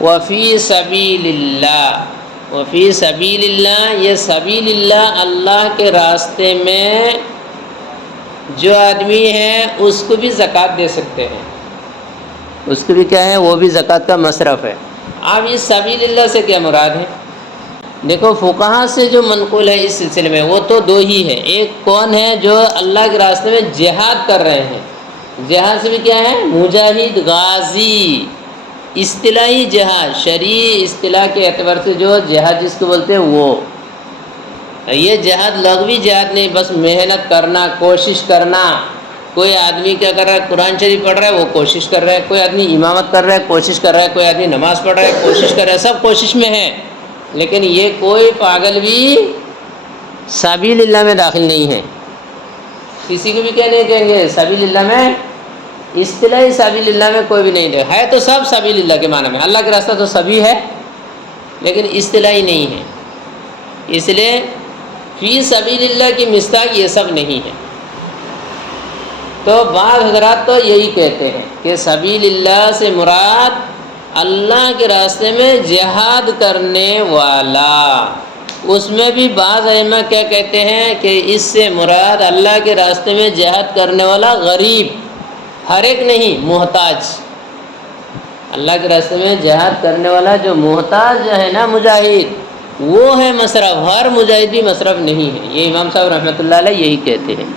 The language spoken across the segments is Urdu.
وفی سبیل اللہ، وفی سبیل اللہ، یہ سبیل اللہ اللہ کے راستے میں جو آدمی ہے اس کو بھی زکوٰۃ دے سکتے ہیں، اس کو بھی کیا ہے، وہ بھی زکوٰۃ کا مصرف ہے۔ اب اس سبیل اللہ سے کیا مراد ہے؟ دیکھو فقہا سے جو منقول ہے اس سلسلے میں وہ تو دو ہی ہے، ایک کون ہے جو اللہ کے راستے میں جہاد کر رہے ہیں، جہاد سے بھی کیا ہے، مجاہد، غازی، اصطلاحی جہاد، شرعی اصطلاح کے اعتبار سے جو جہاد جس کو بولتے ہیں وہ، یہ جہاد لغوی جہاد نہیں، بس محنت کرنا، کوشش کرنا۔ کوئی آدمی کیا کر رہا ہے، قرآن شریف پڑھ رہا ہے، وہ کوشش کر رہا ہے، کوئی آدمی امامت کر رہا ہے، کوشش کر رہا ہے، کوئی آدمی نماز پڑھ رہا ہے، کوشش کر رہا ہے، سب کوشش میں ہے، لیکن یہ کوئی پاگل بھی سبیل اللہ میں داخل نہیں ہے۔ کسی کو بھی کہنے کہیں گے سبیل اللہ میں، اصطلاحی سبیل اللہ میں کوئی بھی نہیں ہے، تو سب سبیل اللہ کے معنی میں، اللہ کا راستہ تو سبھی ہے لیکن اصطلاحی نہیں ہے، اس لیے فی سبیل اللہ کی مصداق یہ سب نہیں ہے۔ تو بعض حضرات تو یہی کہتے ہیں کہ سبیل اللہ سے مراد اللہ کے راستے میں جہاد کرنے والا، اس میں بھی بعض ائمہ کیا کہتے ہیں کہ اس سے مراد اللہ کے راستے میں جہاد کرنے والا غریب، ہر ایک نہیں، محتاج۔ اللہ کے راستے میں جہاد کرنے والا جو محتاج جو ہے نا مجاہد، وہ ہے مصرف، ہر مجاہد بھی مصرف نہیں ہے، یہ امام صاحب رحمۃ اللہ علیہ یہی کہتے ہیں۔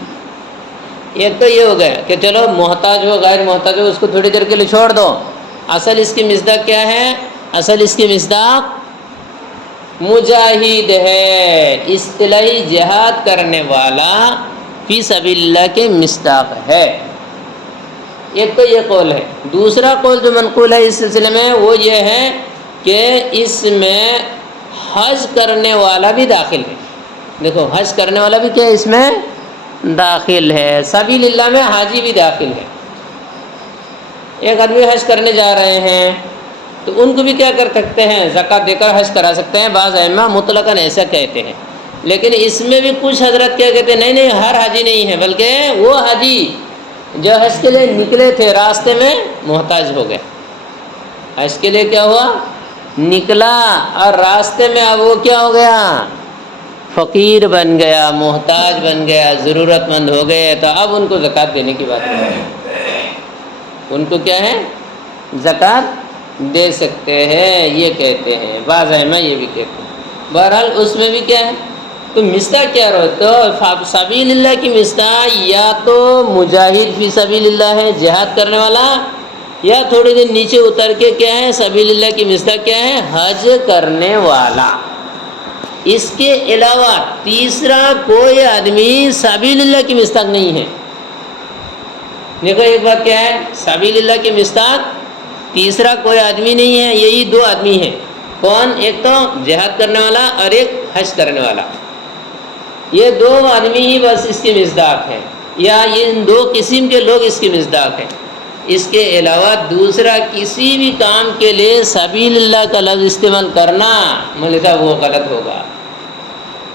ایک تو یہ ہو گیا کہ چلو محتاج ہو غیر محتاج ہو اس کو تھوڑی دیر کے لیے چھوڑ دو، اصل اس کی مصداق کیا ہے، اصل اس کی مصداق مجاہد ہے، اصطلاحی جہاد کرنے والا فی سبیل اللہ کے مصداق ہے۔ ایک تو یہ قول ہے۔ دوسرا قول جو منقول ہے اس سلسلے میں وہ یہ ہے کہ اس میں حج کرنے والا بھی داخل ہے۔ دیکھو حج کرنے والا بھی کیا اس میں داخل ہے، سبیل اللہ میں حاجی بھی داخل ہے۔ ایک آدمی حج کرنے جا رہے ہیں تو ان کو بھی کیا کر سکتے ہیں، زکوٰۃ دے کر حج کرا سکتے ہیں، بعض ائمہ مطلقاً ایسا کہتے ہیں، لیکن اس میں بھی کچھ حضرات کیا کہتے ہیں، نہیں ہر حاجی نہیں ہے، بلکہ وہ حاجی جو حج کے لیے نکلے تھے راستے میں محتاج ہو گئے، حج کے لیے کیا ہوا، نکلا اور راستے میں اب وہ کیا ہو گیا، فقیر بن گیا، محتاج بن گیا، ضرورت مند ہو گئے، تو اب ان کو زکوٰۃ دینے کی بات ہے، ان کو کیا ہے، زکوٰۃ دے سکتے ہیں، یہ کہتے ہیں، بعض ائمہ یہ بھی کہتے ہیں۔ بہرحال اس میں بھی کیا ہے، تو مصداق کیا رہو، تو سبیل اللہ کی مصداق یا تو مجاہد فی سبیل اللہ ہے، جہاد کرنے والا، یا تھوڑے دن نیچے اتر کے کیا ہے، سبیل اللہ کی مصداق کیا ہے، حج کرنے والا۔ اس کے علاوہ تیسرا کوئی آدمی سبیل اللہ کی مصداق نہیں ہے۔ دیکھو ایک بات کیا ہے، سبیل اللہ کی مصداق تیسرا کوئی آدمی نہیں ہے، یہی دو آدمی ہیں، کون، ایک تو جہاد کرنے والا اور ایک حج کرنے والا، یہ دو آدمی ہی بس اس کی مصداق ہے، یا ان دو قسم کے لوگ اس کی مصداق ہیں۔ اس کے علاوہ دوسرا کسی بھی کام کے لیے سبیل اللہ کا لفظ استعمال کرنا مولوی صاحب وہ غلط ہوگا۔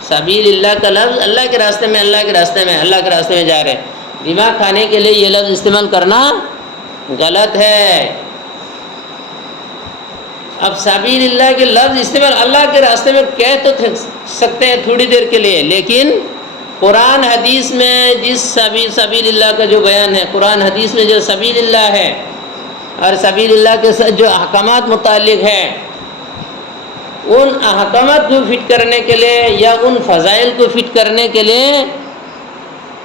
سبیل اللہ کا لفظ اللہ کے راستے میں، اللہ کے راستے میں، اللہ کے راستے میں جا رہے ہیں، دماغ کھانے کے لیے یہ لفظ استعمال کرنا غلط ہے۔ اب سبیل اللہ کے لفظ استعمال اللہ کے راستے میں کہہ تو سکتے ہیں تھوڑی دیر کے لیے، لیکن قرآن حدیث میں جس سبیل اللہ کا جو بیان ہے، قرآن حدیث میں جو سبیل اللہ ہے اور سبیل اللہ کے ساتھ جو احکامات متعلق ہے، ان احکامات کو فٹ کرنے کے لیے یا ان فضائل کو فٹ کرنے کے لیے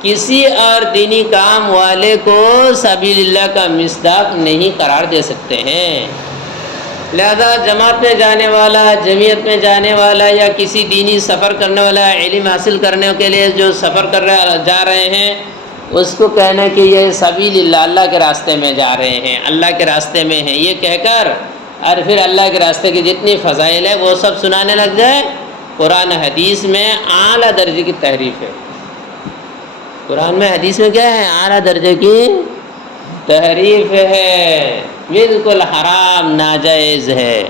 کسی اور دینی کام والے کو سبیل اللہ کا مصداق نہیں قرار دے سکتے ہیں۔ لہذا جماعت میں جانے والا، جمعیت میں جانے والا، یا کسی دینی سفر کرنے والا، علم حاصل کرنے کے لیے جو سفر جا رہے ہیں، اس کو کہنا کہ یہ سبیل اللہ، اللہ کے راستے میں جا رہے ہیں، اللہ کے راستے میں ہیں، یہ کہہ کر اور پھر اللہ کے راستے کی جتنی فضائل ہے وہ سب سنانے لگ جائے، قرآن حدیث میں اعلیٰ درجے کی تحریف ہے۔ قرآن میں حدیث میں کیا ہے، اعلیٰ درجے کی تحریف ہے، بالکل حرام، ناجائز ہے۔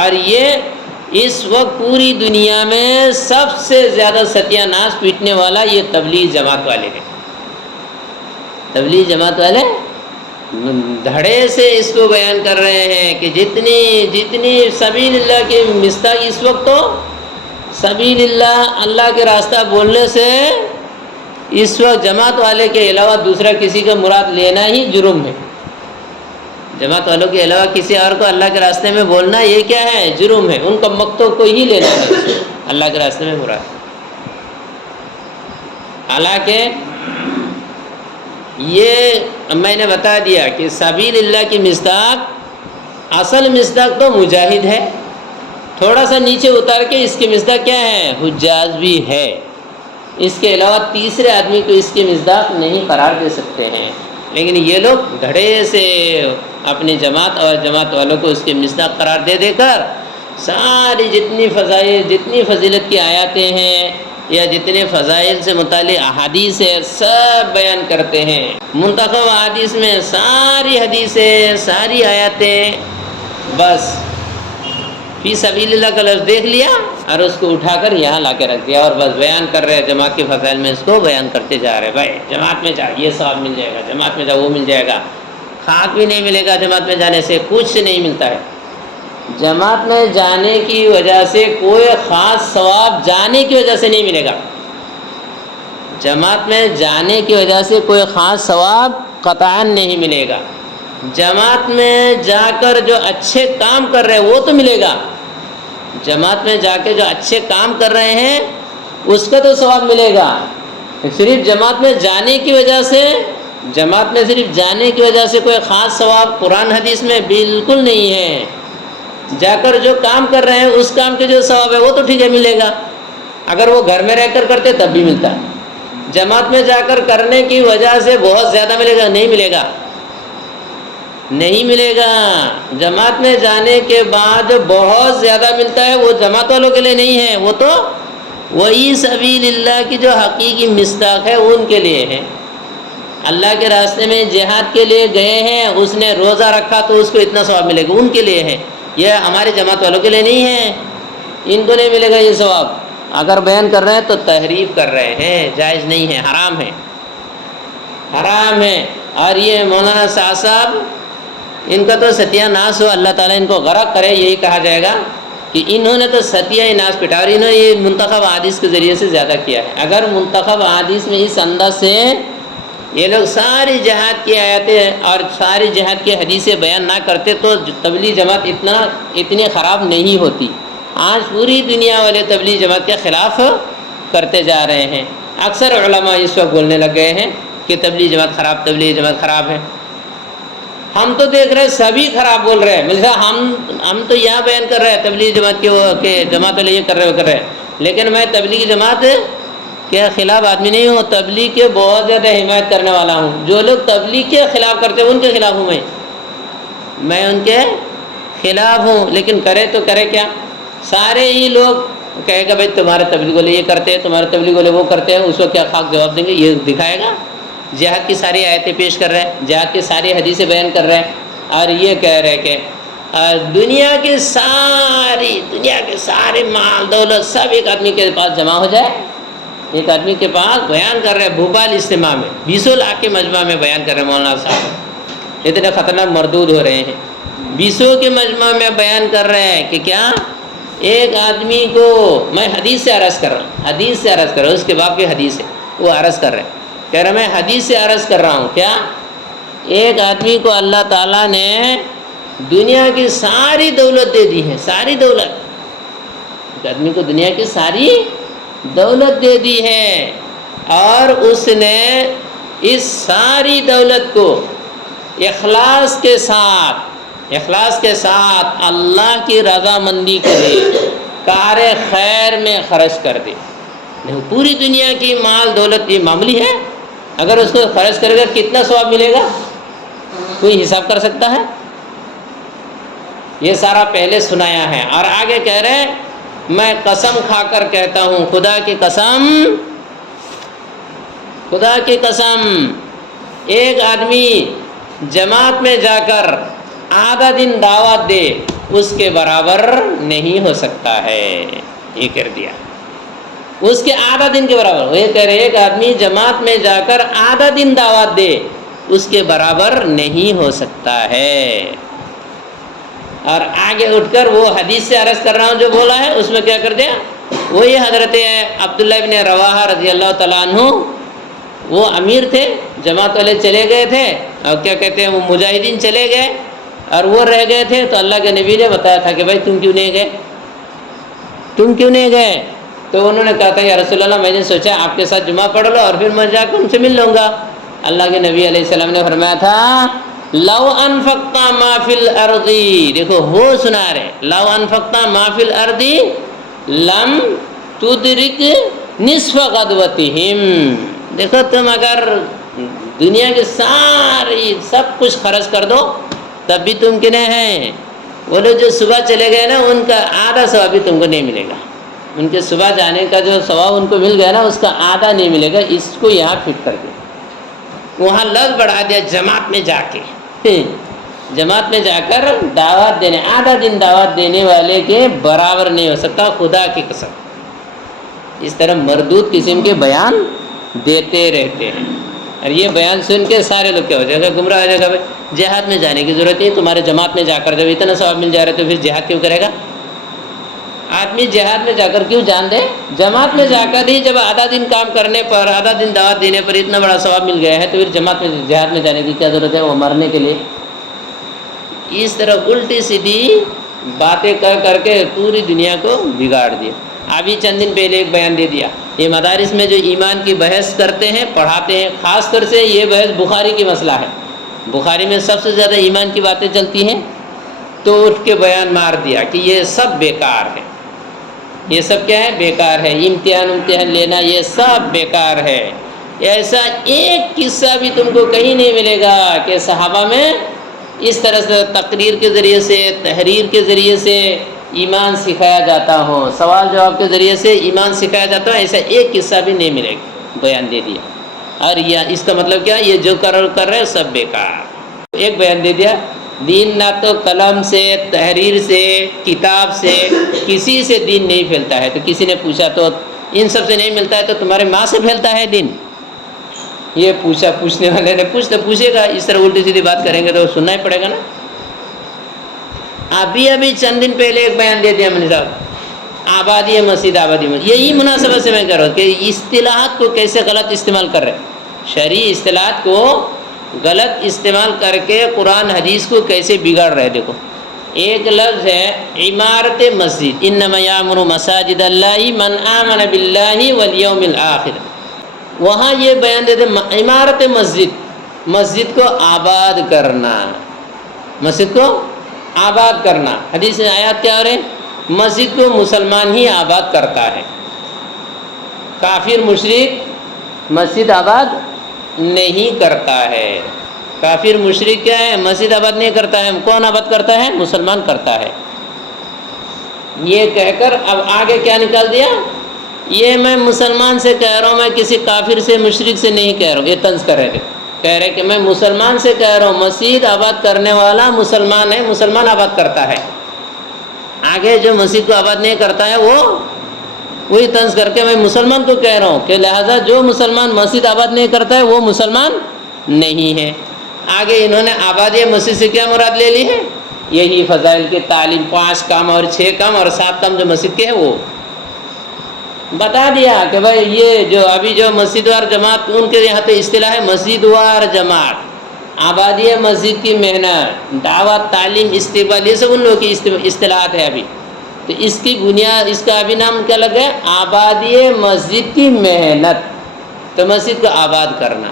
اور یہ اس وقت پوری دنیا میں سب سے زیادہ ستیہ ناش پیٹنے والا یہ تبلیغ جماعت والے ہیں۔ تبلیغ جماعت والے دھڑے سے اس کو بیان کر رہے ہیں کہ جتنی سبیل اللہ کی مصداق اس وقت تو سبیل اللہ کے راستہ بولنے سے اس وقت جماعت والے کے علاوہ دوسرا کسی کا مراد لینا ہی جرم ہے. جماعت والوں کے علاوہ کسی اور کو اللہ کے راستے میں بولنا یہ کیا ہے؟ جرم ہے. ان کا مکتوب کو ہی لینا ہے اللہ کے راستے میں مراد. حالانکہ یہ میں نے بتا دیا کہ سبیل اللہ کی مصداق اصل مصداق تو مجاہد ہے. تھوڑا سا نیچے اتار کے اس کی مصداق کیا ہے؟ حجاج بھی ہے. اس کے علاوہ تیسرے آدمی کو اس کی مصداق نہیں قرار دے سکتے ہیں. لیکن یہ لوگ دھڑے سے اپنی جماعت اور جماعت والوں کو اس کی مصداق قرار دے کر ساری جتنی فضائل جتنی فضیلت کی آیاتیں ہیں یا جتنے فضائل سے متعلق احادیث ہے سب بیان کرتے ہیں. منتخب احادیث میں ساری حدیثیں ساری آیاتیں بس فی سبیل اللہ کا لفظ دیکھ لیا اور اس کو اٹھا کر یہاں لا کے رکھ دیا اور بس بیان کر رہے ہیں. جماعت کے فضائل میں اس کو بیان کرتے جا رہے ہیں. بھائی جماعت میں جا یہ ثواب مل جائے گا، جماعت میں جا وہ مل جائے گا. خاک بھی نہیں ملے گا جماعت میں جانے سے، کچھ نہیں ملتا ہے. جماعت میں جانے کی وجہ سے کوئی خاص ثواب جانے کی وجہ سے نہیں ملے گا. جماعت میں جانے کی وجہ سے کوئی خاص ثواب قطعاً نہیں ملے گا. جماعت میں جا کر جو اچھے کام کر رہے ہیں وہ تو ملے گا. جماعت میں جا کے جو اچھے کام کر رہے ہیں اس کا تو ثواب ملے گا. صرف جماعت میں جانے کی وجہ سے کوئی خاص ثواب قرآن حدیث میں بالکل نہیں ہے. جا کر جو کام کر رہے ہیں اس کام کے جو ثواب ہے وہ تو ٹھیک ہے ملے گا. اگر وہ گھر میں رہ کر کرتے تب بھی ملتا ہے. جماعت میں جا کر کرنے کی وجہ سے بہت زیادہ ملے گا؟ نہیں ملے گا. جماعت میں جانے کے بعد بہت زیادہ ملتا ہے وہ جماعت والوں کے لیے نہیں ہے، وہ تو وہی سبیل اللہ کی جو حقیقی مصداق ہے ان کے لیے ہے. اللہ کے راستے میں جہاد کے لیے گئے ہیں، اس نے روزہ رکھا تو اس کو اتنا ثواب ملے گا، ان کے لیے ہے. یہ ہمارے جماعت والوں کے لیے نہیں ہے، ان کو نہیں ملے گا یہ ثواب. اگر بیان کر رہے ہیں تو تحریف کر رہے ہیں، جائز نہیں ہے، حرام ہے. اور یہ مولانا صاحب ان کا تو ستیہ ناس ہو، اللہ تعالیٰ ان کو غرق کرے. یہی کہا جائے گا کہ انہوں نے تو ستیہ ناس پٹا اور انہوں نے یہ منتخب احادیث کے ذریعے سے زیادہ کیا ہے. اگر منتخب احادیث میں اس انداز سے یہ لوگ ساری جہاد کی آیاتیں اور ساری جہاد کی حدیثیں بیان نہ کرتے تو تبلیغ جماعت اتنی خراب نہیں ہوتی. آج پوری دنیا والے تبلیغ جماعت کے خلاف کرتے جا رہے ہیں. اکثر علماء اس وقت بولنے لگ گئے ہیں کہ تبلیغ جماعت خراب ہے. ہم تو دیکھ رہے ہیں سبھی خراب بول رہے ہیں. ملتا ہم تو یہاں بیان کر رہے ہیں تبلیغ جماعت کے جماعت والے یہ کر رہے ہیں، لیکن میں تبلیغ جماعت کے خلاف آدمی نہیں ہوں. تبلیغ کے بہت زیادہ حمایت کرنے والا ہوں. جو لوگ تبلیغ کے خلاف کرتے ہیں ان کے خلاف ہوں میں ان کے خلاف ہوں. لیکن کرے تو کرے کیا؟ سارے ہی لوگ کہے گا بھائی تمہارے تبلیغ والے یہ کرتے ہیں، تمہارے تبلیغ والے وہ کرتے ہیں، اس وقت کیا خاک جواب دیں گے؟ یہ دکھائے گا. جہاد کی ساری آیتیں پیش کر رہے ہیں، جہاد کی ساری حدیثیں بیان کر رہے ہیں اور یہ کہہ رہے کہ دنیا کے سارے مال دولت سب ایک آدمی کے پاس جمع ہو جائے. ایک آدمی کے پاس بیان کر رہے ہیں بھوپال اجتماع میں 20 لاکھ کے مجمع میں بیان کر رہے ہیں. مولانا صاحب اتنے خطرناک مردود ہو رہے ہیں. 20 کے مجمع میں بیان کر رہے ہیں کہ کیا ایک آدمی کو، میں حدیث سے عرض کر رہا ہوں، اس کے باپ کی حدیث ہے وہ عرض کر رہے ہیں، کہہ رہے میں حدیث سے عرض کر رہا ہوں کیا ایک آدمی کو اللہ تعالیٰ نے دنیا کی ساری دولت دے دی ہے. ساری دولت ایک آدمی کو دنیا کی ساری دولت دے دی ہے اور اس نے اس ساری دولت کو اخلاص کے ساتھ اللہ کی رضامندی کے لیے کار خیر میں خرچ کر دی. پوری دنیا کی مال دولت یہ معمولی ہے، اگر اس کو خرچ کرے گا کتنا ثواب ملے گا؟ کوئی حساب کر سکتا ہے؟ یہ سارا پہلے سنایا ہے اور آگے کہہ رہے میں قسم کھا کر کہتا ہوں، خدا کی قسم ایک آدمی جماعت میں جا کر آدھا دن دعوت دے اس کے برابر نہیں ہو سکتا ہے. یہ کر دیا اس کے آدھا دن کے برابر. وہ یہ کہہ رہے ایک آدمی جماعت میں جا کر آدھا دن دعوت دے اس کے برابر نہیں ہو سکتا ہے۔ اور آگے اٹھ کر وہ حدیث سے عرض کر رہا ہوں جو بولا ہے، اس میں کیا کر دیا، وہی حضرت عبداللہ ابن رواحہ رضی اللہ تعالیٰ عنہ، وہ امیر تھے، جماعت والے چلے گئے تھے، اور کیا کہتے ہیں وہ مجاہدین چلے گئے اور وہ رہ گئے تھے، تو اللہ کے نبی نے بتایا تھا کہ بھائی تم کیوں نہیں گئے، تم کیوں نہیں گئے؟ تو انہوں نے کہا تھا یا رسول اللہ میں نے سوچا آپ کے ساتھ جمعہ پڑھ لو اور پھر میں جا کر ان سے مل لوں گا۔ اللہ کے نبی علیہ السلام نے فرمایا تھا لو انفقت ما فی الارض، دیکھو ہو سنا رہے، لو انفقت ما فی الارض لم تدرک نصف غدوتہم، دیکھو تم اگر دنیا کے ساری سب کچھ خرچ کر دو تب بھی تم کنے ہیں، وہ لوگ جو صبح چلے گئے نا ان کا آدھا ثواب بھی تم کو نہیں ملے گا، ان کے صبح جانے کا جو ثواب ان کو مل گیا نا اس کا آدھا نہیں ملے گا۔ اس کو یہاں فٹ کر دیا، وہاں لفظ بڑھا دیا جماعت میں جا کے، جماعت میں جا کر دعوت دینے، آدھا دن دعوت دینے والے کے برابر نہیں ہو سکتا، خدا کی قسم۔ اس طرح مردود قسم کے بیان دیتے رہتے ہیں، اور یہ بیان سن کے سارے لوگ کیا ہو جائے گا، گمراہ ہو جائے گا۔ بھائی جہاد میں جانے کی ضرورت نہیں، تمہارے جماعت میں جا کر جب اتنا ثواب مل جا رہا ہے تو پھر جہاد کیوں کرے گا؟ آدمی جہاد میں جا کر کیوں جان دے؟ جماعت میں جا کر ہی جب آدھا دن کام کرنے پر، آدھا دن دعوت دینے پر اتنا بڑا ثواب مل گیا ہے تو پھر جماعت میں جہاد میں جانے کی کیا ضرورت ہے، وہ مرنے کے لیے؟ اس طرح الٹی سیدھی باتیں کر کر کے پوری دنیا کو بگاڑ دیا۔ ابھی چند دن پہلے ایک بیان دے دیا، یہ مدارس میں جو ایمان کی بحث کرتے ہیں پڑھاتے ہیں، خاص کر سے یہ بحث بخاری کی مسئلہ ہے، بخاری میں سب سے زیادہ ایمان کی باتیں چلتی ہیں، تو اٹھ کے بیان مار دیا کہ یہ سب بیکار ہے، یہ سب کیا ہے؟ بیکار ہے، امتحان لینا یہ سب بیکار ہے۔ ایسا ایک قصہ بھی تم کو کہیں نہیں ملے گا کہ صحابہ میں اس طرح سے تقریر کے ذریعے سے، تحریر کے ذریعے سے ایمان سکھایا جاتا ہو، سوال جواب کے ذریعے سے ایمان سکھایا جاتا ہو، ایسا ایک قصہ بھی نہیں ملے گا، بیان دے دیا۔ اور یہ اس کا مطلب کیا؟ یہ جو کر رہے سب بیکار۔ ایک بیان دے دیا، دین نہ تو قلم سے، تحریر سے، کتاب سے، کسی سے دین نہیں پھیلتا ہے۔ تو کسی نے پوچھا تو ان سب سے نہیں ملتا ہے تو تمہارے ماں سے پھیلتا ہے دین؟ یہ پوچھا، پوچھنے والے نے پوچھے گا، اس طرح الٹی سیدھی بات کریں گے تو سننا ہی پڑے گا نا۔ ابھی چند دن پہلے ایک بیان دے دیا میں نے صاحب، آبادی مسجد، آبادی مسجد، یہی مناسبت سے میں کہہ رہا ہوں کہ اصطلاحات کو کیسے غلط استعمال کر رہے ہیں، شرعی اصطلاحات کو غلط استعمال کر کے قرآن حدیث کو کیسے بگاڑ رہے۔ دیکھو ایک لفظ ہے عمارت مسجد، انما یعمر مساجد اللہ من آمن باللہ والیوم الآخر، وہاں یہ بیان دیتے عمارت مسجد، مسجد کو آباد کرنا، مسجد کو آباد کرنا۔ حدیث میں آیات کیا ہو رہے ہیں؟ مسجد کو مسلمان ہی آباد کرتا ہے، کافر مشرک مسجد آباد نہیں کرتا ہے۔ کافر مشرک کیا ہے؟ مسجد آباد نہیں کرتا ہے۔ کون آباد کرتا ہے؟ مسلمان کرتا ہے۔ یہ کہہ کر اب آگے کیا نکال دیا؟ یہ میں مسلمان سے کہہ رہا ہوں، میں کسی کافر سے، مشرک سے نہیں کہہ رہا ہوں۔ یہ طنز کر رہے تھے، کہہ رہے کہ میں مسلمان سے کہہ رہا ہوں، مسجد آباد کرنے والا مسلمان ہے، مسلمان آباد کرتا ہے۔ آگے جو مسجد کو آباد نہیں کرتا ہے وہی طنز کر کے میں مسلمان کو کہہ رہا ہوں کہ لہذا جو مسلمان مسجد آباد نہیں کرتا ہے وہ مسلمان نہیں ہے۔ آگے انہوں نے آبادی مسجد سے کیا مراد لے لی ہے؟ یہی فضائل کی تعلیم، 5 کام اور 6 کام اور 7 کام جو مسجد کے ہیں وہ بتا دیا کہ بھائی یہ جو ابھی جو مسجد وار جماعت، ان کے یہاں تو اصطلاح ہے مسجد وار جماعت، آبادی مسجد کی محنت، دعوت، تعلیم، استقبال، یہ سب ان لوگوں کی اصطلاحات ہے ابھی۔ تو اس کی بنیاد، اس کا ابھی نام کیا لگا ہے؟ آبادی مسجد کی محنت، تو مسجد کو آباد کرنا۔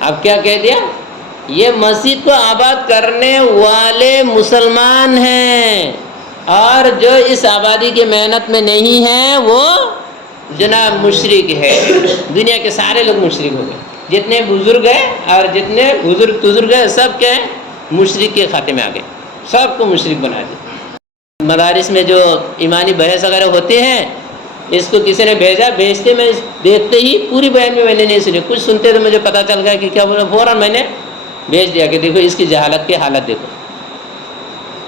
اب کیا کہہ دیا؟ یہ مسجد کو آباد کرنے والے مسلمان ہیں، اور جو اس آبادی کی محنت میں نہیں ہیں وہ جناب مشرک ہے۔ دنیا کے سارے لوگ مشرک ہو گئے، جتنے بزرگ ہیں اور جتنے بزرگ ہیں سب کے مشرک کے خاتے میں آ گئے، سب کو مشرک بنا دیا۔ مدارس میں جو ایمانی بحث وغیرہ ہوتے ہیں، اس کو کسی نے بھیجا، بھیجتے میں دیکھتے ہی پوری بیان میں نے نہیں سنی، کچھ سنتے تو مجھے پتہ چل گیا کہ کیا بولا، فوراً میں نے بھیج دیا کہ دیکھو اس کی جہالت کی حالت دیکھو۔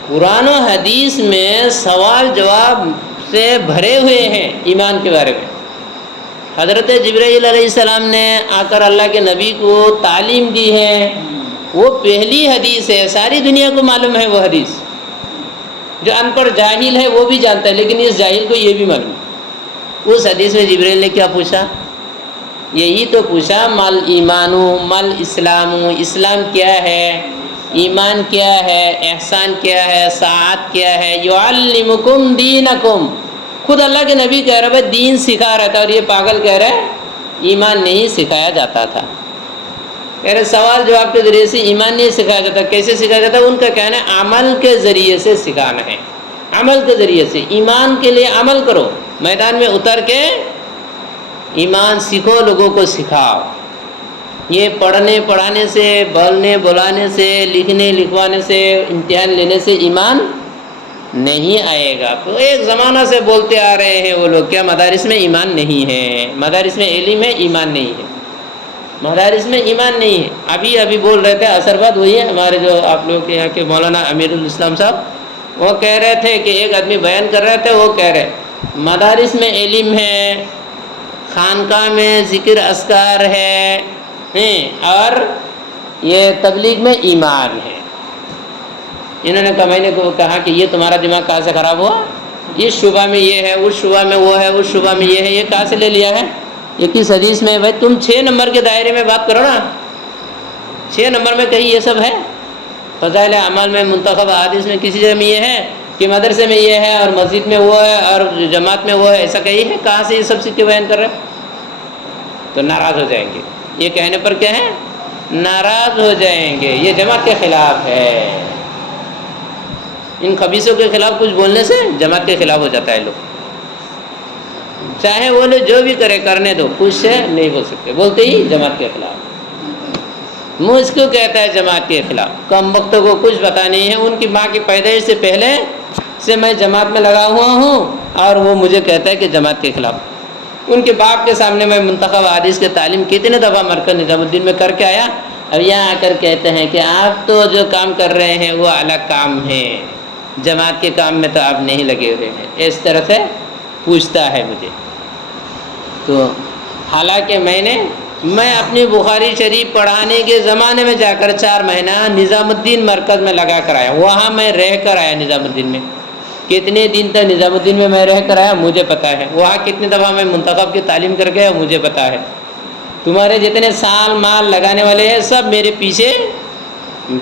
قرآن و حدیث میں سوال جواب سے بھرے ہوئے ہیں ایمان کے بارے میں، حضرت جبرائیل علیہ السلام نے آ کر اللہ کے نبی کو تعلیم دی ہے، وہ پہلی حدیث ہے، ساری دنیا کو معلوم ہے وہ حدیث، جو ان پڑھ جاہل ہے وہ بھی جانتا ہے، لیکن اس جاہل کو یہ بھی معلوم ہے۔ اس حدیث میں جبرائیل نے کیا پوچھا؟ یہی تو پوچھا، مل ایمانو مل اسلامو، اسلام کیا ہے، ایمان کیا ہے، احسان کیا ہے، سعادت کیا ہے؟ یعلمکم دینکم، خود اللہ کے نبی کہہ رہا ہے دین سکھا رہا تھا، اور یہ پاگل کہہ رہا ہے ایمان نہیں سکھایا جاتا تھا۔ کہہ رہے سوال جواب کے ذریعے سے ایمان نہیں سکھایا جاتا، کیسے سکھایا جاتا؟ ان کا کہنا ہے عمل کے ذریعے سے سکھانا ہے، عمل کے ذریعے سے، ایمان کے لیے عمل کرو، میدان میں اتر کے ایمان سیکھو، لوگوں کو سکھاؤ۔ یہ پڑھنے پڑھانے سے، بولنے بلانے سے، لکھنے لکھوانے سے، امتحان لینے سے ایمان نہیں آئے گا۔ تو ایک زمانہ سے بولتے آ رہے ہیں وہ لوگ، کیا مدارس میں ایمان نہیں ہے، مدارس میں علم ہے، ایمان نہیں ہے، مدارس میں ایمان نہیں ہے۔ ابھی بول رہے تھے، اثر بات وہی ہے، ہمارے جو آپ لوگ کے یہاں کے مولانا امیر الاسلام صاحب، وہ کہہ رہے تھے کہ ایک آدمی بیان کر رہے تھے، وہ کہہ رہے مدارس میں علم ہے، خانقاہ میں ذکر اذکار ہے، اور یہ تبلیغ میں ایمان ہے۔ انہوں نے کہا، میں نے کہا کہ یہ تمہارا دماغ کہاں سے خراب ہوا؟ اس شعبہ میں یہ ہے، اس شعبہ میں وہ ہے، اس شعبہ میں یہ ہے، یہ کہاں سے لے لیا ہے؟ یہ کس حدیث میں ہے؟ بھائی تم 6 نمبر کے دائرے میں بات کرو نا، 6 نمبر میں کہیں یہ سب ہے؟ فضائل اعمال میں، منتخب حدیث میں کسی جگہ میں یہ ہے کہ مدرسے میں یہ ہے اور مسجد میں وہ ہے اور جماعت میں وہ ہے، ایسا کہیں ہے؟ کہاں سے یہ سب سکے بیان کر رہے ہیں؟ تو ناراض ہو جائیں گے، یہ کہنے پر کیا ہے؟ ناراض ہو جائیں گے، یہ جماعت کے خلاف ہے۔ ان خبیثوں کے خلاف کچھ بولنے سے جماعت کے خلاف ہو جاتا ہے لوگ، چاہے وہ لوگ جو بھی کرنے دو، کچھ سے نہیں بول سکتے، بولتے ہی جماعت کے خلاف۔ مجھ کو کہتا ہے جماعت کے خلاف، کم وقتوں کو کچھ پتہ نہیں ہے، ان کی ماں کی پیدائش سے پہلے سے میں جماعت میں لگا ہوا ہوں، اور وہ مجھے کہتا ہے کہ جماعت کے خلاف۔ ان کے باپ کے سامنے میں منتخب حدیث کی تعلیم کتنے دفعہ مرکز نظام الدین میں کر کے آیا، اب یہاں آ کر کہتے ہیں کہ آپ تو جو کام کر رہے ہیں وہ الگ کام ہے، جماعت کے کام میں تو آپ نہیں لگے ہوئے ہیں۔ اس طرح سے پوچھتا ہے مجھے، تو حالانکہ میں اپنی بخاری شریف پڑھانے کے زمانے میں جا کر 4 مہینہ نظام الدین مرکز میں لگا کر آیا، وہاں میں رہ کر آیا نظام الدین میں، کتنے دن تک نظام الدین میں رہ کر آیا مجھے پتہ ہے، وہاں کتنے دفعہ میں منتخب کی تعلیم کر گیا مجھے پتہ ہے۔ تمہارے جتنے سال مال لگانے والے ہیں سب میرے پیچھے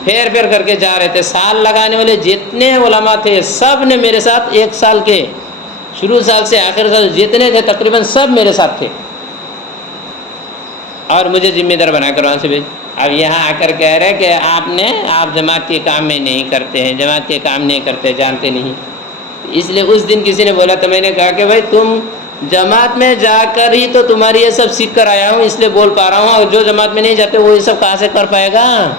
پھیر کر کے جا رہے تھے، سال لگانے والے جتنے علماء تھے سب نے میرے ساتھ 1 سال کے شروع سال سے آخر سال جتنے تھے تقریباً سب میرے ساتھ تھے، اور مجھے ذمہ دار بنا کر وہاں سے بھیج۔ اب یہاں آ کر کہہ رہے کہ آپ جماعت کے کام میں نہیں کرتے ہیں، جماعت کے کام نہیں کرتے، جانتے نہیں۔ اس لیے اس دن کسی نے بولا تو میں نے کہا کہ بھائی تم جماعت میں جا کر ہی تو تمہاری یہ سب سیکھ کر آیا ہوں، اس لیے بول پا رہا ہوں، اور جو جماعت میں نہیں جاتے وہ یہ سب کہاں سے کر پائے گا؟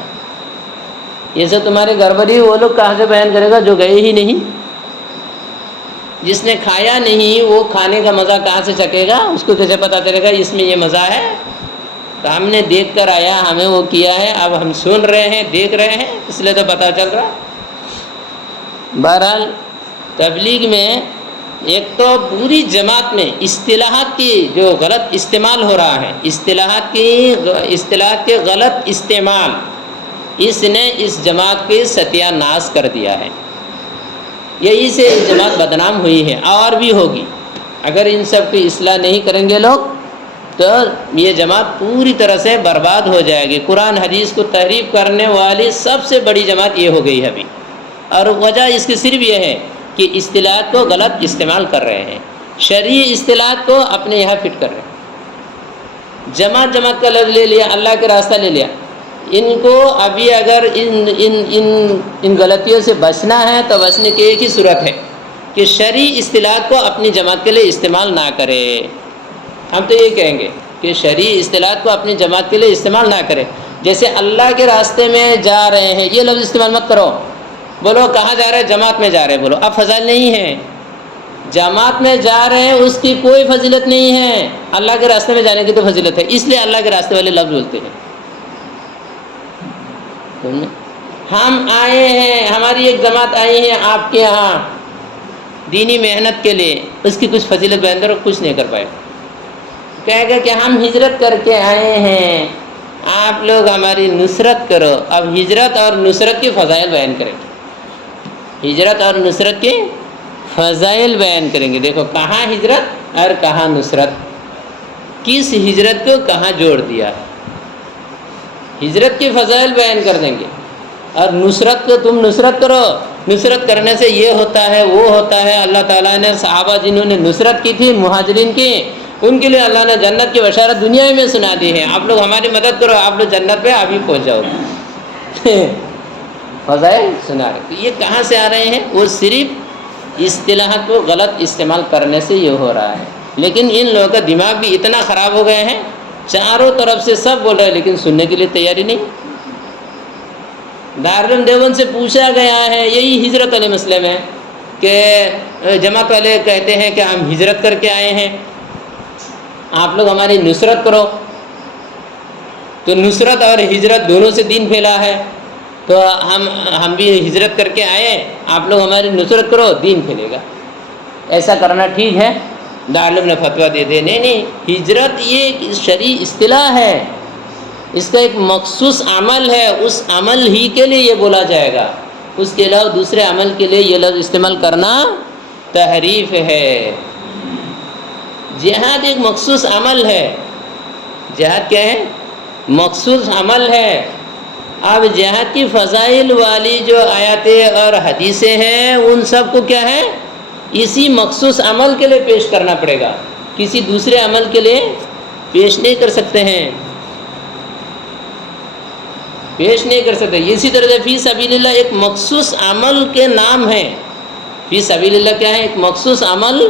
یہ سب تمہارے گڑبڑی وہ لوگ کہاں سے بیان کرے گا جو گئے ہی نہیں؟ جس نے کھایا نہیں وہ کھانے کا مزہ کہاں سے چکے گا؟ اس کو کیسے پتہ چلے گا اس میں یہ مزہ ہے؟ تو ہم نے دیکھ کر آیا، ہمیں وہ کیا ہے، اب ہم سن رہے ہیں، دیکھ رہے ہیں، اس لیے تو پتہ چل رہا۔ بہرحال تبلیغ میں ایک تو پوری جماعت میں اصطلاحات کی جو غلط استعمال ہو رہا ہے، اصطلاحات کے غلط استعمال، اس نے اس جماعت کی ستیہ ناش کر دیا ہے، یہی سے اس جماعت بدنام ہوئی ہے، اور بھی ہوگی۔ اگر ان سب کی اصلاح نہیں کریں گے لوگ تو یہ جماعت پوری طرح سے برباد ہو جائے گی۔ قرآن حدیث کو تحریف کرنے والی سب سے بڑی جماعت یہ ہو گئی ہے ابھی، اور وجہ اس کی صرف یہ ہے کہ اصطلاحات کو غلط استعمال کر رہے ہیں، شرعی اصطلاحات کو اپنے یہاں فٹ کر رہے ہیں۔ جماعت کا لفظ لے لیا، اللہ کے راستہ لے لیا۔ ان کو ابھی اگر ان غلطیوں سے بچنا ہے تو بچنے کی ایک ہی صورت ہے کہ شرعی اصطلاحات کو اپنی جماعت کے لیے استعمال نہ کرے۔ ہم تو یہ کہیں گے کہ شرعی اصطلاحات کو اپنی جماعت کے لیے استعمال نہ کرے۔ جیسے اللہ کے راستے میں جا رہے ہیں، یہ لفظ استعمال مت کرو۔ بولو کہاں جا رہے ہیں؟ جماعت میں جا رہے ہیں، بولو اب فضائل نہیں ہے۔ جماعت میں جا رہے ہیں اس کی کوئی فضیلت نہیں ہے، اللہ کے راستے میں جانے کی تو فضیلت ہے، اس لیے اللہ کے راستے والے لفظ بولتے ہیں۔ ہم آئے ہیں، ہماری ایک جماعت آئی ہے آپ کے یہاں دینی محنت کے لیے، اس کی کچھ فضیلت بیان کرو، کچھ نہیں کر پائے۔ کہے گا کہ ہم ہجرت کر کے آئے ہیں، آپ لوگ ہماری نصرت کرو۔ اب ہجرت اور نصرت کے فضائل بیان کریں گے، ہجرت اور نصرت کے فضائل بیان کریں گے۔ دیکھو کہاں ہجرت اور کہاں نصرت، کس ہجرت کو کہاں جوڑ دیا۔ ہجرت کے فضائل بیان کر دیں گے، اور نصرت کو تم نصرت کرو، نصرت کرنے سے یہ ہوتا ہے وہ ہوتا ہے۔ اللہ تعالیٰ نے صحابہ جنہوں نے نصرت کی تھی مہاجرین کی، ان کے لیے اللہ نے جنت کی بشارت دنیا میں سنا دی ہے۔ آپ لوگ ہماری مدد کرو، آپ لوگ جنت پہ ابھی پہنچ جاؤ گے۔ فضائل سنا رہے، تو یہ کہاں سے آ رہے ہیں؟ وہ صرف اصطلاحات کو غلط استعمال کرنے سے یہ ہو رہا ہے۔ لیکن ان لوگوں کا دماغ بھی اتنا خراب ہو گئے ہیں، چاروں طرف سے سب بول رہے ہیں لیکن سننے کے لیے تیاری نہیں۔ دارالعلوم دیوبند سے پوچھا گیا ہے یہی ہجرت والے مسئلے میں کہ جماعت والے کہتے ہیں کہ ہم ہجرت کر کے آئے ہیں، آپ لوگ ہماری نصرت کرو۔ تو نصرت اور ہجرت دونوں سے دین پھیلا ہے، تو ہم بھی ہجرت کر کے آئے، آپ لوگ ہماری نصرت کرو، دین پھیلے گا۔ ایسا کرنا ٹھیک ہے؟ دارالعلوم نے فتویٰ دے دے نہیں، ہجرت یہ ایک شرعی اصطلاح ہے، اس کا ایک مخصوص عمل ہے، اس عمل ہی کے لیے یہ بولا جائے گا، اس کے علاوہ دوسرے عمل کے لیے یہ لفظ استعمال کرنا تحریف ہے۔ جہاد ایک مخصوص عمل ہے، جہاد کیا ہے؟ مخصوص عمل ہے۔ اب جہاد کی فضائل والی جو آیاتیں اور حدیثیں ہیں ان سب کو کیا ہے؟ اسی مخصوص عمل کے لیے پیش کرنا پڑے گا، کسی دوسرے عمل کے لیے پیش نہیں کر سکتے ہیں، پیش نہیں کر سکتے۔ اسی طرح سے فی سبیل اللہ ایک مخصوص عمل کے نام ہے۔ فی سبیل اللہ کیا ہے؟ ایک مخصوص عمل،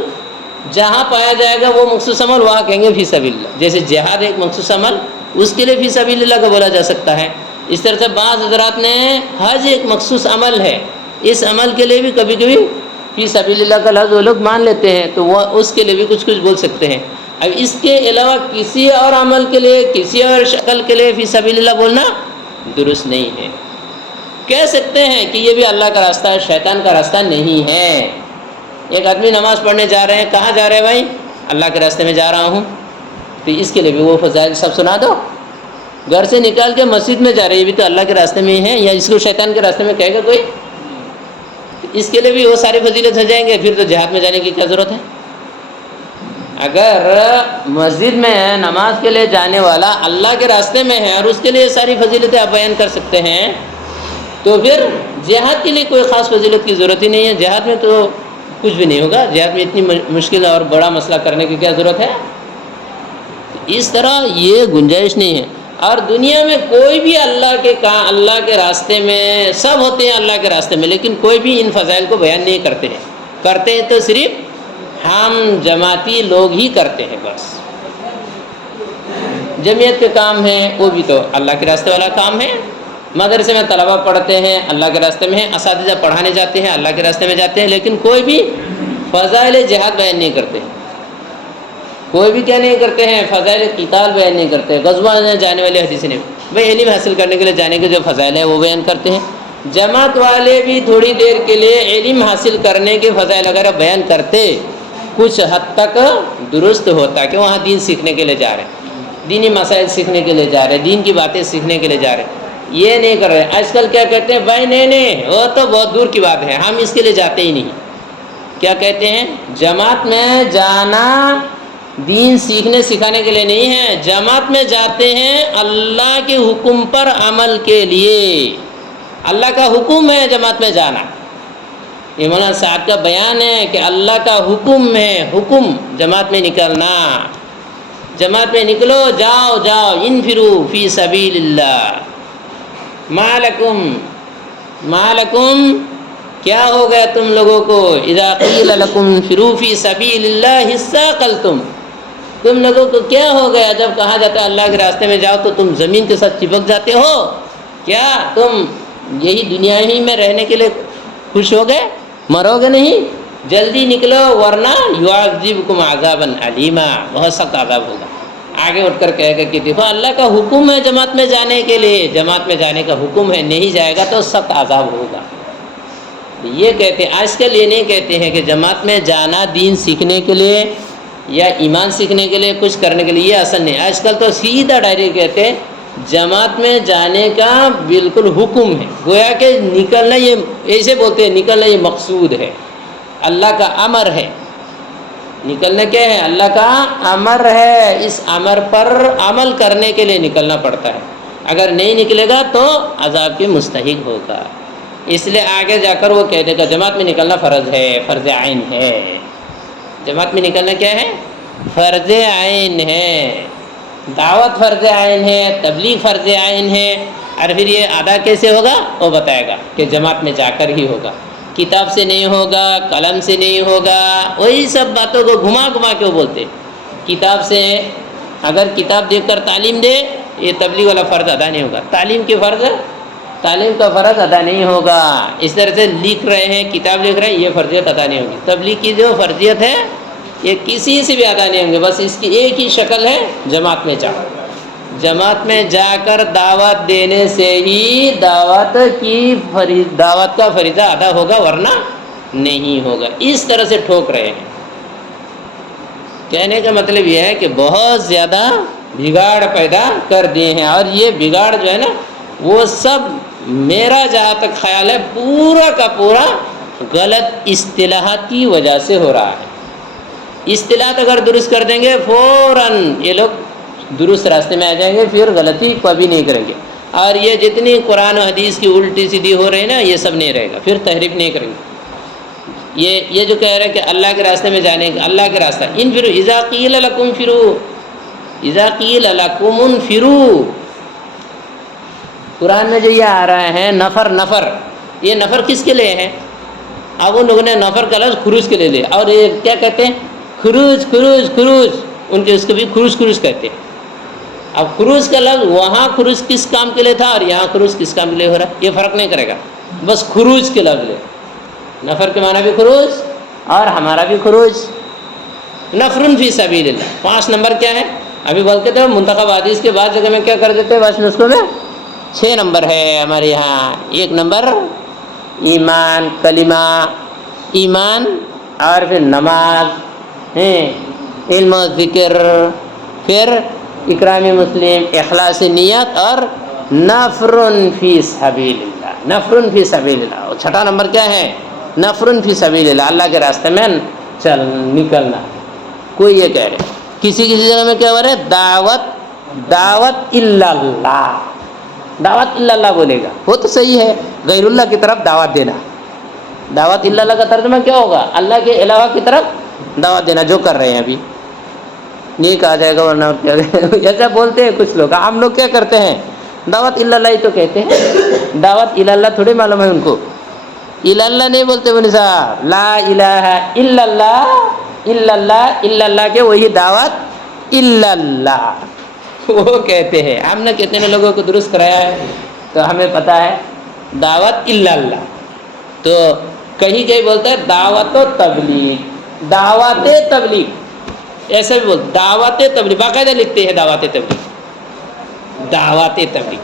جہاں پایا جائے گا وہ مخصوص عمل وہاں کہیں گے فی سبیل اللہ۔ جیسے جہاد ایک مخصوص عمل، اس کے لیے فی سبیل اللہ کا بولا جا سکتا ہے۔ اس طرح سے بعض حضرات نے حج ایک مخصوص عمل ہے، اس عمل کے لیے بھی کبھی کبھی فی سبیل اللہ کا لفظ وہ لوگ مان لیتے ہیں، تو وہ اس کے لیے بھی کچھ بول سکتے ہیں۔ اب اس کے علاوہ کسی اور عمل کے لیے، کسی اور شکل کے لیے فی سبیل اللہ بولنا درست نہیں ہے۔ کہہ سکتے ہیں کہ یہ بھی اللہ کا راستہ ہے، شیطان کا راستہ نہیں ہے۔ ایک آدمی نماز پڑھنے جا رہے ہیں، کہاں جا رہے ہیں بھائی؟ اللہ کے راستے میں جا رہا ہوں، تو اس کے لیے بھی وہ فضائل سب سنا دو۔ گھر سے نکال کے مسجد میں جا رہے ہیں، یہ بھی تو اللہ کے راستے میں ہی ہے، یا اس کو شیطان کے راستے میں کہے گا کوئی؟ تو اس کے لیے بھی وہ ساری فضیلت ہو جائیں گے، پھر تو جہاد میں جانے کی کیا ضرورت ہے؟ اگر مسجد میں نماز کے لیے جانے والا اللہ کے راستے میں ہے اور اس کے لیے ساری فضیلتیں آپ بیان کر سکتے ہیں، تو پھر جہاد کے لیے کوئی خاص فضیلت کی ضرورت ہی نہیں ہے۔ جہاد میں تو کچھ بھی نہیں ہوگا، جہاد میں اتنی مشکل اور بڑا مسئلہ کرنے کی کیا ضرورت ہے؟ اس طرح یہ گنجائش نہیں ہے۔ اور دنیا میں کوئی بھی اللہ کے راستے میں، سب ہوتے ہیں اللہ کے راستے میں، لیکن کوئی بھی ان فضائل کو بیان نہیں کرتے ہیں۔ کرتے ہیں تو صرف ہم جماعتی لوگ ہی کرتے ہیں بس۔ جمعیت کے کام ہیں وہ بھی تو اللہ کے راستے والا کام ہے۔ مدرسے میں طلبہ پڑھتے ہیں اللہ کے راستے میں ہیں، اساتذہ پڑھانے جاتے ہیں اللہ کے راستے میں جاتے ہیں، لیکن کوئی بھی فضائل جہاد بیان نہیں کرتے، کوئی بھی کیا نہیں کرتے ہیں؟ فضائل قتال بیان نہیں کرتے۔ غزوہ میں جانے والے حدیث نے بھائی علم حاصل کرنے کے لیے جانے کے جو فضائل ہیں وہ بیان کرتے ہیں۔ جماعت والے بھی تھوڑی دیر کے لیے علم حاصل کرنے کے فضائل وغیرہ بیان کرتے، کچھ حد تک درست ہوتا کہ وہاں دین سیکھنے کے لیے جا رہے ہیں، دینی مسائل سیکھنے کے لیے جا رہے ہیں، دین کی باتیں سیکھنے کے لیے جا رہے ہیں۔ یہ نہیں کر رہے۔ آج کل کیا کہتے ہیں؟ بھائی نہیں وہ تو بہت دور کی بات ہے، ہم اس کے لیے جاتے ہی نہیں۔ کیا کہتے ہیں؟ جماعت میں جانا دین سیکھنے سکھانے کے لیے نہیں ہے، جماعت میں جاتے ہیں اللہ کے حکم پر عمل کے لیے۔ اللہ کا حکم ہے جماعت میں جانا، یہ مولانا صاحب کا بیان ہے کہ اللہ کا حکم ہے، حکم جماعت میں نکلنا۔ جماعت میں نکلو، جاؤ انفرو فی سبیل اللہ۔ مالکم کیا ہو گیا تم لوگوں کو؟ اذا قیل لکم انفروا فی سبیل اللہ اثاقلتم، تم لوگوں کو کیا ہو گیا جب کہا جاتا ہے اللہ کے راستے میں جاؤ تو تم زمین کے ساتھ چپک جاتے ہو؟ کیا تم یہی دنیا ہی میں رہنے کے لیے خوش ہو گئے؟ مرو گے نہیں؟ جلدی نکلو ورنہ یعذبکم عذابا علیما، بہت سخت عذاب ہوگا۔ آگے اٹھ کر کہے گا کہ دیکھو اللہ کا حکم ہے جماعت میں جانے کے لیے، جماعت میں جانے کا حکم ہے، نہیں جائے گا تو سخت عذاب ہوگا۔ یہ کہتے ہیں، آج کل یہ نہیں کہتے ہیں کہ جماعت میں جانا دین سیکھنے کے لیے یا ایمان سیکھنے کے لیے کچھ کرنے کے لیے، یہ اصل نہیں۔ آج کل تو سیدھا ڈائریکٹ کہتے ہیں جماعت میں جانے کا بالکل حکم ہے، گویا کہ نکلنا، یہ ایسے بولتے ہیں نکلنا یہ مقصود ہے، اللہ کا امر ہے۔ نکلنا کیا ہے؟ اللہ کا امر ہے، اس امر پر عمل کرنے کے لیے نکلنا پڑتا ہے۔ اگر نہیں نکلے گا تو عذاب کے مستحق ہوگا۔ اس لیے آگے جا کر وہ کہتے کہ جماعت میں نکلنا فرض ہے، فرض عین ہے۔ جماعت میں نکلنا کیا ہے؟ فرض عین ہے۔ دعوت فرض عین ہے، تبلیغ فرض عین ہے۔ اور پھر یہ ادا کیسے ہوگا وہ بتائے گا کہ جماعت میں جا کر ہی ہوگا، کتاب سے نہیں ہوگا، قلم سے نہیں ہوگا۔ وہی سب باتوں کو گھما گھما کے وہ بولتے کتاب سے، اگر کتاب دیکھ کر تعلیم دے یہ تبلیغ والا فرض ادا نہیں ہوگا، تعلیم کا فرض ادا نہیں ہوگا۔ اس طرح سے لکھ رہے ہیں، کتاب لکھ رہے ہیں، یہ فرضیت ادا نہیں ہوگی۔ تبلیغ کی جو فرضیت ہے یہ کسی سے بھی ادا نہیں ہوں گے، بس اس کی ایک ہی شکل ہے، جماعت میں جاؤ۔ جماعت میں جا کر دعوت دینے سے ہی دعوت کا فریضہ ادا ہوگا، ورنہ نہیں ہوگا۔ اس طرح سے ٹھوک رہے ہیں۔ کہنے کا مطلب یہ ہے کہ بہت زیادہ بگاڑ پیدا کر دیے ہیں، اور یہ بگاڑ جو ہے نا وہ سب میرا جہاں تک خیال ہے پورا کا پورا غلط اصطلاحات کی وجہ سے ہو رہا ہے۔ اصطلاحات اگر درست کر دیں گے فوراً یہ لوگ درست راستے میں آ جائیں گے، پھر غلطی کبھی نہیں کریں گے۔ اور یہ جتنی قرآن و حدیث کی الٹی سیدھی ہو رہی ہے نا یہ سب نہیں رہے گا، پھر تحریف نہیں کریں گے۔ یہ جو کہہ رہے ہیں کہ اللہ کے راستے میں جانے کا، اللہ کے راستہ انفروا اذا قیل لکم انفروا، اذا قیل لکم انفروا، قرآن میں جو یہ آ رہا ہے نفر، یہ نفر کس کے لیے ہے؟ اب ان لوگوں نے نفر کا لفظ خروج کے لیے لیا، اور یہ کیا کہتے ہیں؟ خروج، ان کے اس کو بھی خروج کہتے ہیں۔ اب خروج کا لفظ وہاں خروج کس کام کے لیے تھا اور یہاں خروج کس کام کے لیے ہو رہا ہے، یہ فرق نہیں کرے گا، بس خروج کے لفظ لے۔ نفر کے معنی بھی خروج اور ہمارا بھی خروج۔ نفرن فی سبیل اللہ، 5 نمبر کیا ہے؟ ابھی بولتے تھے منتخب حدیث کے بعد جگہ میں کیا کر دیتے ہیں، بس نسخوں میں 6 نمبر ہے ہمارے یہاں۔ 1 نمبر ایمان، کلمہ ایمان، اور پھر نماز، علم و ذکر، پھر اکرام مسلم، اخلاص نیت، اور نفرن فی سبیل اللہ۔ اور 6 نمبر کیا ہے؟ نفرن فی سبیل اللہ، اللہ کے راستے میں نکلنا۔ کوئی یہ کہہ رہے کسی جگہ میں کیا ہو رہا ہے؟ دعوت الا اللہ بولے گا، وہ تو صحیح ہے، غیر اللہ کی طرف دعوت دینا۔ دعوت الا اللہ کا ترجمہ کیا ہوگا؟ اللہ کے علاوہ کی طرف دعوت دینا، جو کر رہے ہیں ابھی۔ نہیں کہا جائے گا ورنہ کیا ایسا بولتے ہیں کچھ لوگ۔ ہم لوگ کیا کرتے ہیں؟ دعوت الا اللہ ہی تو کہتے ہیں، دعوت الا اللہ تھوڑی معلوم ہے ان کو۔ الا اللہ نہیں بولتے بولے صاحب، لا الہ الا اللہ کے وہی دعوت الا اللہ وہ کہتے ہیں۔ ہم نے کتنے لوگوں کو درست کرایا ہے تو ہمیں پتہ ہے دعوت الا اللہ۔ تو کہیں بولتا ہے دعوت و تبلیغ، دعوت تبلیغ، ایسے بھی بولتے دعوت تبلیغ، باقاعدہ لکھتے ہیں دعوت تبلیغ۔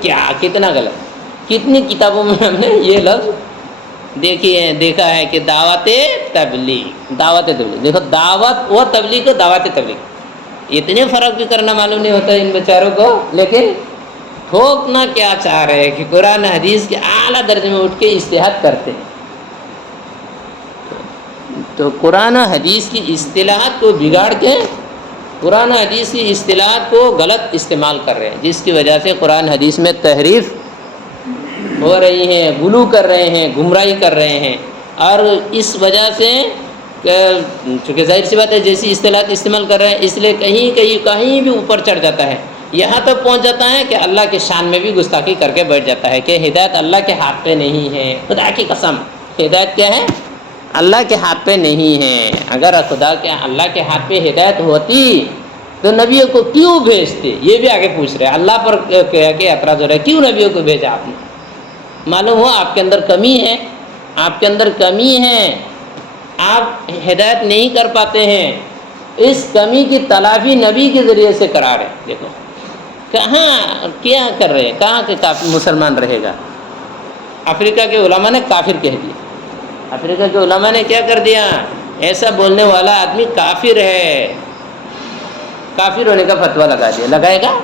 کیا کتنا غلط، کتنی کتابوں میں ہم نے یہ لفظ دیکھا ہے کہ دعوت تبلیغ۔ دیکھو دعوت و تبلیغ کو دعوت تبلیغ، اتنے فرق بھی کرنا معلوم نہیں ہوتا ان بیچاروں کو، لیکن ٹھوکنا کیا چاہ رہے ہیں کہ قرآن حدیث کے اعلیٰ درجے میں اٹھ کے اجتہاد کرتے ہیں۔ تو قرآن و حدیث کی اصطلاحات کو بگاڑ کے قرآن و حدیث کی اصطلاحات کو غلط استعمال کر رہے ہیں، جس کی وجہ سے قرآن حدیث میں تحریف ہو رہی ہیں، غلو کر رہے ہیں، گمراہی کر رہے ہیں۔ اور اس وجہ سے چونکہ ظاہر سی بات ہے جیسی اصطلاحات استعمال کر رہے ہیں، اس لیے کہیں بھی اوپر چڑھ جاتا ہے، یہاں تک پہنچ جاتا ہے کہ اللہ کے شان میں بھی گستاخی کر کے بیٹھ جاتا ہے کہ ہدایت اللہ کے ہاتھ پہ نہیں ہے۔ خدا کی قسم، ہدایت کیا ہے؟ اللہ کے ہاتھ پہ نہیں ہے۔ اگر اللہ کے ہاتھ پہ ہدایت ہوتی تو نبیوں کو کیوں بھیجتے؟ یہ بھی آگے پوچھ رہے ہیں، اللہ پر کہ اعتراض ہو رہا ہے، کیوں نبیوں کو بھیجا آپ نے؟ معلوم ہوا آپ کے اندر کمی ہے، آپ ہدایت نہیں کر پاتے ہیں، اس کمی کی تلافی نبی کے ذریعے سے کرا رہے ہیں۔ دیکھو کہاں کیا کر رہے ہیں، کہاں کے مسلمان رہے گا؟ افریقہ کے علماء نے کافر کہہ دیا، افریقہ کے علماء نے کیا کر دیا؟ ایسا بولنے والا آدمی کافر ہے، کافر ہونے کا فتویٰ لگا دیا، لگائے گا؟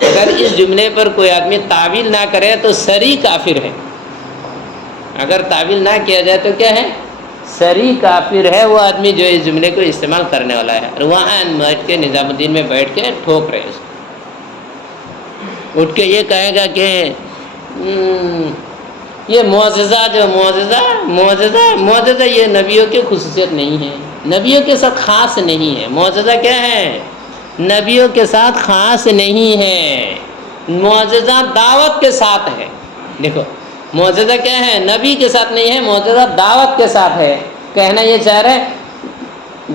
اگر اس جملے پر کوئی آدمی تعویل نہ کرے تو صریح کافر ہے، اگر تعویل نہ کیا جائے تو کیا ہے؟ صریح کافر ہے وہ آدمی جو اس جملے کو استعمال کرنے والا ہے۔ اور وہاں بیٹھ کے نظام الدین میں بیٹھ کے ٹھوک رہے اس کو، اٹھ کے یہ کہے گا کہ یہ معجزہ جو معجزہ یہ نبیوں کی خصوصیت نہیں ہے، نبیوں کے ساتھ خاص نہیں ہے۔ معجزہ کیا ہے؟ نبیوں کے ساتھ خاص نہیں ہے، معجزہ دعوت کے ساتھ ہے۔ دیکھو معجزہ کیا ہے؟ نبی کے ساتھ نہیں ہے، معجزہ دعوت کے ساتھ ہے۔ کہنا یہ چاہ رہے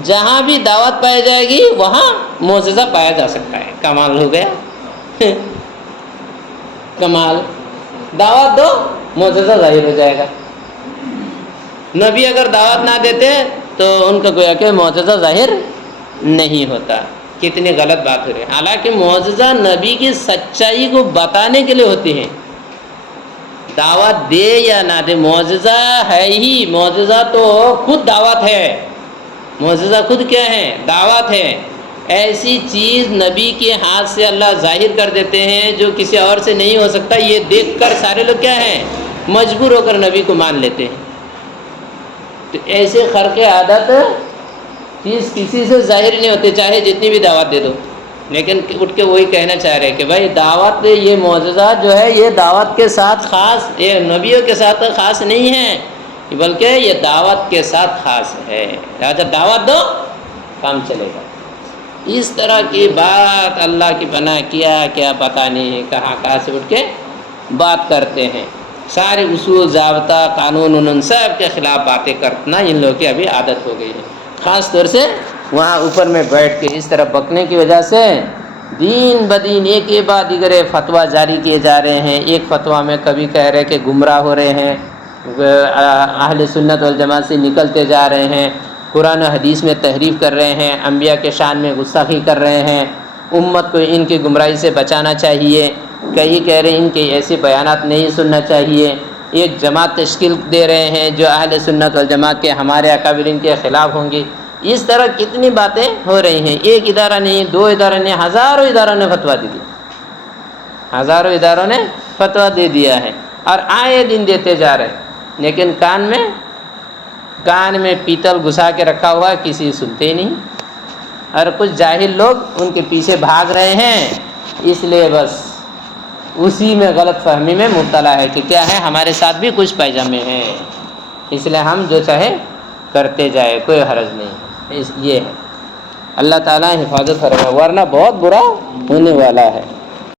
جہاں بھی دعوت پائی جائے گی وہاں معجزہ پایا جا سکتا ہے۔ کمال ہو گیا کمال، دعوت دو معجزہ ظاہر ہو جائے گا۔ نبی اگر دعوت نہ دیتے تو ان کا گویا کہ معجزہ ظاہر نہیں ہوتا۔ کتنی غلط بات ہو رہی ہے، حالانکہ معجزہ نبی کی سچائی کو بتانے کے لیے ہوتی ہے، دعوت دے یا نہ دے معجزہ ہے ہی۔ معجزہ تو خود دعوت ہے، معجزہ خود کیا ہے؟ دعوت ہے۔ ایسی چیز نبی کے ہاتھ سے اللہ ظاہر کر دیتے ہیں جو کسی اور سے نہیں ہو سکتا، یہ دیکھ کر سارے لوگ کیا ہیں؟ مجبور ہو کر نبی کو مان لیتے ہیں۔ تو ایسے خرق عادت چیز کسی سے ظاہر نہیں ہوتے، چاہے جتنی بھی دعوت دے دو۔ لیکن اٹھ کے وہی کہنا چاہ رہے کہ بھائی دعوت یہ معجزہ جو ہے یہ دعوت کے ساتھ خاص، یہ نبیوں کے ساتھ خاص نہیں ہے بلکہ یہ دعوت کے ساتھ خاص ہے، لہٰذا دعوت دو کام چلے گا۔ اس طرح کی بات اللہ کی پناہ کیا پتہ نہیں کہاں سے اٹھ کے بات کرتے ہیں۔ سارے اصول ضابطہ قانون ان سب کے خلاف باتیں کرنا ان لوگوں کی ابھی عادت ہو گئی ہے، خاص طور سے وہاں اوپر میں بیٹھ کے اس طرح بکنے کی وجہ سے دین بدین ایک کے بعد دیگر فتویٰ جاری کیے جا رہے ہیں۔ ایک فتویٰ میں کبھی کہہ رہے کہ گمراہ ہو رہے ہیں، اہل سنت والجماعت سے نکلتے جا رہے ہیں، قرآن و حدیث میں تحریف کر رہے ہیں، انبیاء کے شان میں گستاخی کر رہے ہیں، امت کو ان کی گمراہی سے بچانا چاہیے۔ کئی کہہ رہے ہیں ان کے ایسے بیانات نہیں سننا چاہیے۔ ایک جماعت تشکیل دے رہے ہیں جو اہل سنت والجماعت کے ہمارے اکابرین کے خلاف ہوں گی۔ اس طرح کتنی باتیں ہو رہی ہیں، ایک ادارہ نہیں، دو ادارہ نہیں، ہزاروں اداروں نے فتویٰ دے دیا، ہزاروں اداروں نے فتویٰ دے دیا ہے اور آئے دن دیتے جا رہے ہیں۔ لیکن کان میں پیتل گھسا کے رکھا ہوا ہے، کسی سنتے ہی نہیں، اور کچھ جاہل لوگ ان کے پیچھے بھاگ رہے ہیں، اس لیے بس اسی میں غلط فہمی میں مبتلا ہے کہ کیا ہے ہمارے ساتھ بھی کچھ پیجامے ہیں، اس لیے ہم جو چاہے کرتے جائے، کوئی حرج نہیں۔ یہ ہے، اللہ تعالیٰ حفاظت فرمائے، ورنہ بہت برا ہونے والا ہے۔